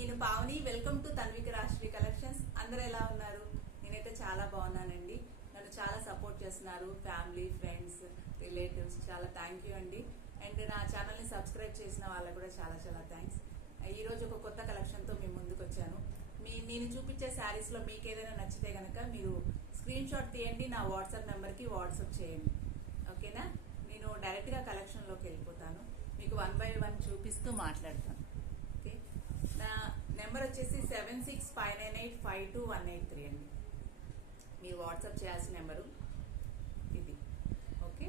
నేను Pavani. Welcome to Tanvika రాష్ట్రీ collections. అందరూ ఎలా ఉన్నారు? నేనైతే చాలా బాగున్నానండి. నన్ను చాలా సపోర్ట్ చేస్తున్నారు ఫ్యామిలీ, ఫ్రెండ్స్, రిలేటివ్స్. చాలా థ్యాంక్ యూ అండి. అండ్ నా ఛానల్ని సబ్స్క్రైబ్ చేసిన వాళ్ళకు కూడా చాలా చాలా థ్యాంక్స్. ఈ రోజు ఒక కొత్త కలెక్షన్తో మీ ముందుకు వచ్చాను. నేను చూపించే శారీస్లో మీకు ఏదైనా నచ్చితే కనుక మీరు స్క్రీన్ షాట్ తీయండి, నా వాట్సాప్ నెంబర్కి వాట్సాప్ చేయండి. ఓకేనా? నేను డైరెక్ట్గా కలెక్షన్లోకి వెళ్ళిపోతాను. మీకు 1 by 1 చూపిస్తూ మాట్లాడతాను. ఓకే, నా నెంబర్ వచ్చేసి 7659852183 అండి. మీరు వాట్సాప్ చేయాల్సిన నెంబరు ఇది. ఓకే,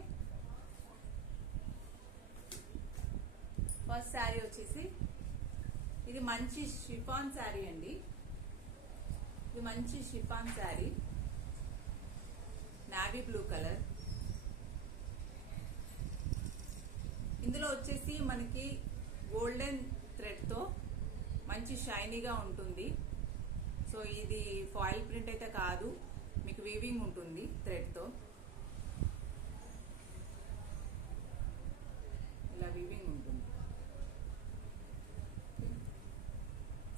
ఫస్ట్ శారీ వచ్చేసి ఇది మంచి షిఫాన్ శారీ అండి. ఇది మంచి chiffon sari, navy blue colour. ఇందులో వచ్చేసి మనకి గోల్డెన్ థ్రెడ్ తో మంచి షైనీగా ఉంటుంది. సో ఇది ఫాయిల్ ప్రింట్ అయితే కాదు, మీకు వీవింగ్ ఉంటుంది థ్రెడ్ తో. ఇలా వీవింగ్ ఉంటుంది.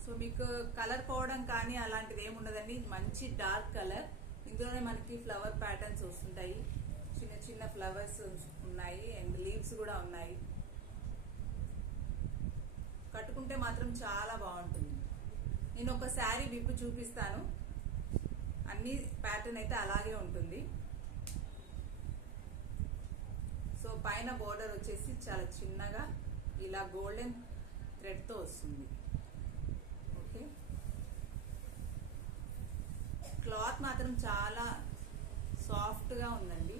సో మీకు కలర్ పోవడం కానీ అలాంటిది ఏమి ఉండదండి. మంచి డార్క్ కలర్. ఇందులోనే మనకి ఫ్లవర్ ప్యాటర్న్స్ వస్తుంటాయి, చిన్న చిన్న ఫ్లవర్స్ ఉన్నాయి అండ్ లీవ్స్ కూడా ఉన్నాయి. కట్టుకుంటే మాత్రం చాలా బాగుంటుంది. నేను ఒక శారీ విప్పు చూపిస్తాను. అన్ని ప్యాటర్న్ అయితే అలాగే ఉంటుంది. సో పైన బోర్డర్ వచ్చేసి చాలా చిన్నగా ఇలా గోల్డెన్ థ్రెడ్ తో వస్తుంది. ఓకే, క్లాత్ మాత్రం చాలా సాఫ్ట్ గా ఉందండి.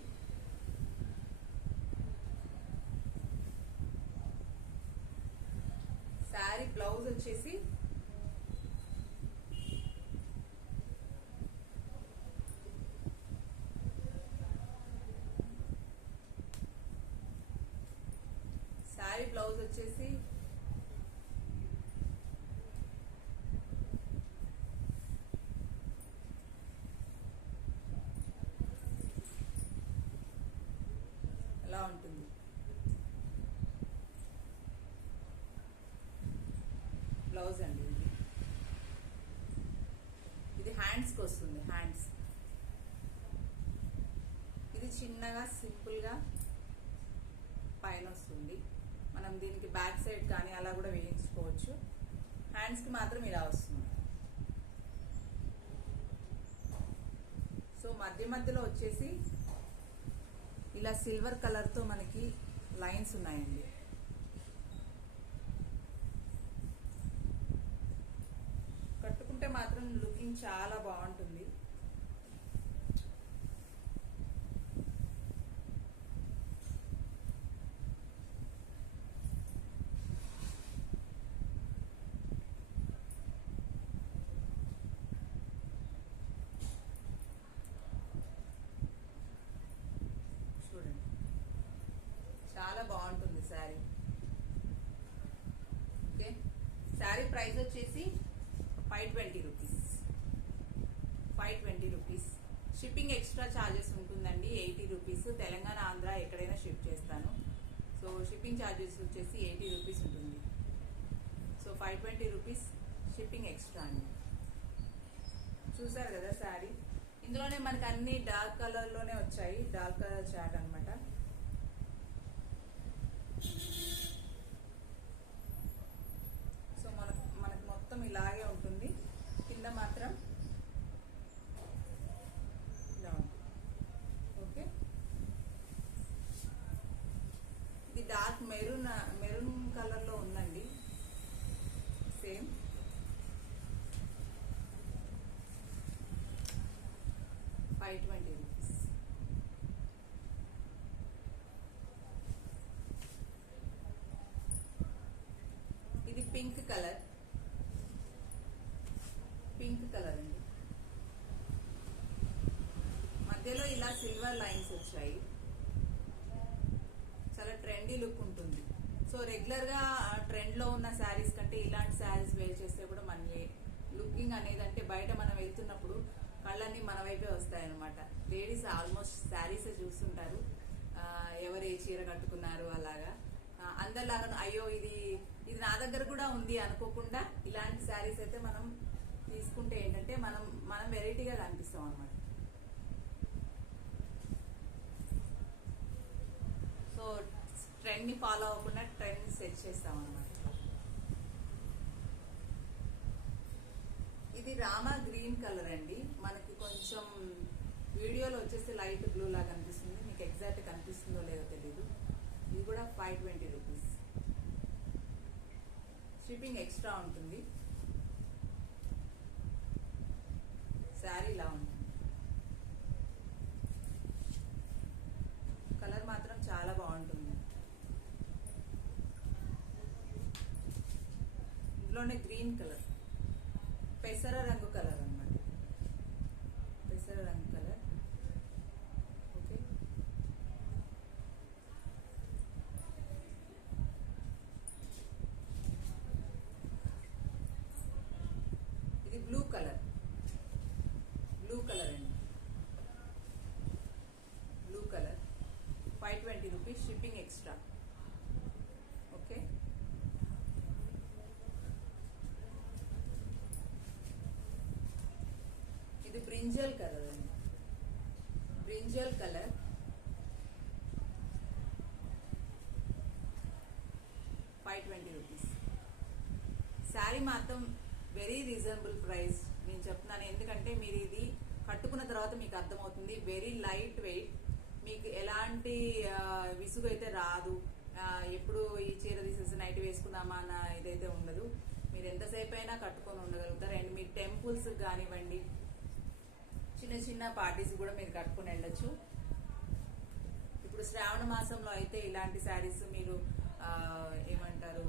శారీ బ్లౌజ్ వచ్చేసి ఎలా ఉంటుంది. బ్లౌజ్ అండి ఇది హ్యాండ్స్కి వస్తుంది. హ్యాండ్స్ ఇది చిన్నగా సింపుల్ గా పైన వస్తుంది. మనం దీనికి బ్యాక్ సైడ్ కానీ అలా కూడా వేయించుకోవచ్చు. హ్యాండ్స్ కి మాత్రం ఇలా వస్తుంది. సో మధ్య మధ్యలో వచ్చేసి ఇలా సిల్వర్ కలర్ తో మనకి లైన్స్ ఉన్నాయండి. కట్టుకుంటే మాత్రం లుకింగ్ చాలా బాగుంటుంది. చూడండి, చాలా బాగుంటుంది శారీ. ఓకే, శారీ ప్రైస్ వచ్చేసి 520 rupees. 520 rupees. Shipping extra charges ఉంటుందండి, 80 రూపీస్. తెలంగాణ, ఆంధ్ర ఎక్కడైనా షిప్ చేస్తాను. సో షిప్పింగ్ ఛార్జెస్ వచ్చేసి 80 రూపీస్ ఉంటుంది. సో 520 రూపీస్ షిప్పింగ్ ఎక్స్ట్రా అండి. చూసారు కదా శారీ. ఇందులోనే మనకి అన్ని డార్క్ కలర్ లోనే వచ్చాయి. డార్క్ కలర్ చాట్ అనమాట. సో మనకి మొత్తం ఇలాగే ఉంటుంది. కింద మాత్రం ఇలా ఉంటుంది. ఓకే, ఇది డార్క్ మెరూన్ కలర్ లో ఉందండి. Same 520 rupees. ఇది పింక్ కలర్. పింక్ కలర్ అండి. మధ్యలో ఇలా సిల్వర్ లైన్స్ వచ్చాయి. చాలా ట్రెండీ లుక్ ఉంటుంది. సో రెగ్యులర్ గా ట్రెండ్ లో ఉన్న శారీస్ కంటే ఇలాంటి శారీస్ వేర్ చేస్తే కూడా మన లుకింగ్ అనేది, అంటే బయట మనం వెళ్తున్నప్పుడు కళ్ళన్నీ మన వైపే వస్తాయి అనమాట. లేడీస్ ఆల్మోస్ట్ శారీస్ చూస్తుంటారు, ఎవరు ఏ చీర కట్టుకున్నారు అలాగా. అందరిలాగా అయ్యో ఇది ఇది నా దగ్గర కూడా ఉంది అనుకోకుండా ఇలాంటి శారీస్ అయితే మనం తీసుకుంటే ఏంటంటే మనం మనం వెరైటీగా కనిపిస్తాం అన్నమాట. సో ట్రెండ్ ని ఫాలో అవ్వకుండా ట్రెండ్ సెట్ చేస్తాం అన్నమాట. ఇది రామా గ్రీన్ కలర్ అండి. మనకి కొంచెం వీడియోలో వచ్చేసి లైట్ బ్లూ లాగా కనిపిస్తుంది, మీకు ఎగ్జాక్ట్ కనిపిస్తుందో లేదో తెలీదు. ఇది కూడా 520 రూపీస్. షిప్పింగ్ ఎక్స్ట్రా ఉంటుంది. శారీ ఇలా ఉంటుంది. కలర్ మాత్రం చాలా బాగుంటుంది. ఇందులోనే గ్రీన్ కలర్, పెసర రంగు కలర్ అన్నమాట. పెసర రంగు కలర్. ఓకే, ఇది బ్లూ కలర్. బ్లూ కలర్ అండి, blue colour. 520 rupees, shipping extra. Okay, ఇది బ్రింజల్ కలర్ అండి. Brinjal colour. 520 రూపీస్. శారీ మాత్రం వెరీ రీజనబుల్ ప్రైస్ నేను చెప్తున్నాను. ఎందుకంటే మీరు ఇది కట్టుకున్న తర్వాత మీకు అర్థమవుతుంది. వెరీ లైట్ వెయిట్, మీకు ఎలాంటి విసుగు అయితే రాదు. ఎప్పుడు ఈ చీర తీసేసి నైట్ వేసుకుందామా అన్న ఇదైతే ఉండదు. మీరు ఎంతసేపు అయినా కట్టుకొని ఉండగలుగుతారు. అండ్ మీ టెంపుల్స్ కానివ్వండి, చిన్న చిన్న పార్టీస్ కూడా మీరు కట్టుకుని వెళ్ళొచ్చు. ఇప్పుడు శ్రావణ మాసంలో అయితే ఇలాంటి శారీస్ మీరు ఏమంటారు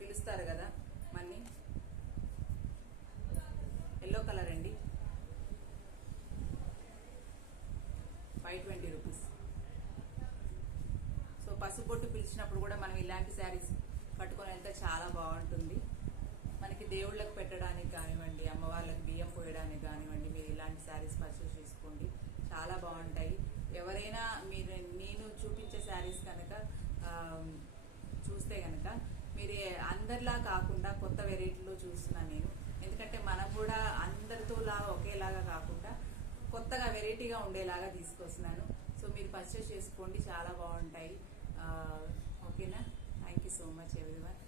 పిలుస్తారు కదా మన్ని. ఎల్లో కలర్ అండి, 520 రూపీస్. సో పసుపొట్టు పిలిచినప్పుడు కూడా మనం ఇలాంటి శారీస్ కట్టుకొని వెళ్తే చాలా బాగుంటుంది. మనకి దేవుళ్ళకి పెట్టడానికి కానివ్వండి, అమ్మవార్లకు బియ్యం పోయడానికి కానివ్వండి, మీరు ఇలాంటి శారీస్ పర్చేస్ చేసుకోండి, చాలా బాగుంటాయి. ఎవరైనా మీరు నేను చూపించే శారీస్ కనుక చూస్తే కనుక మీరు అందరిలా కాకుండా కొత్త వెరైటీలో చూస్తున్నాను నేను. ఎందుకంటే మనం కూడా అందరితో లాగా ఒకేలాగా కాకుండా కొత్తగా వెరైటీగా ఉండేలాగా తీసుకొస్తున్నాను. సో మీరు పర్చేస్ చేసుకోండి, చాలా బాగుంటాయి. ఓకేనా? Thank you so much everyone.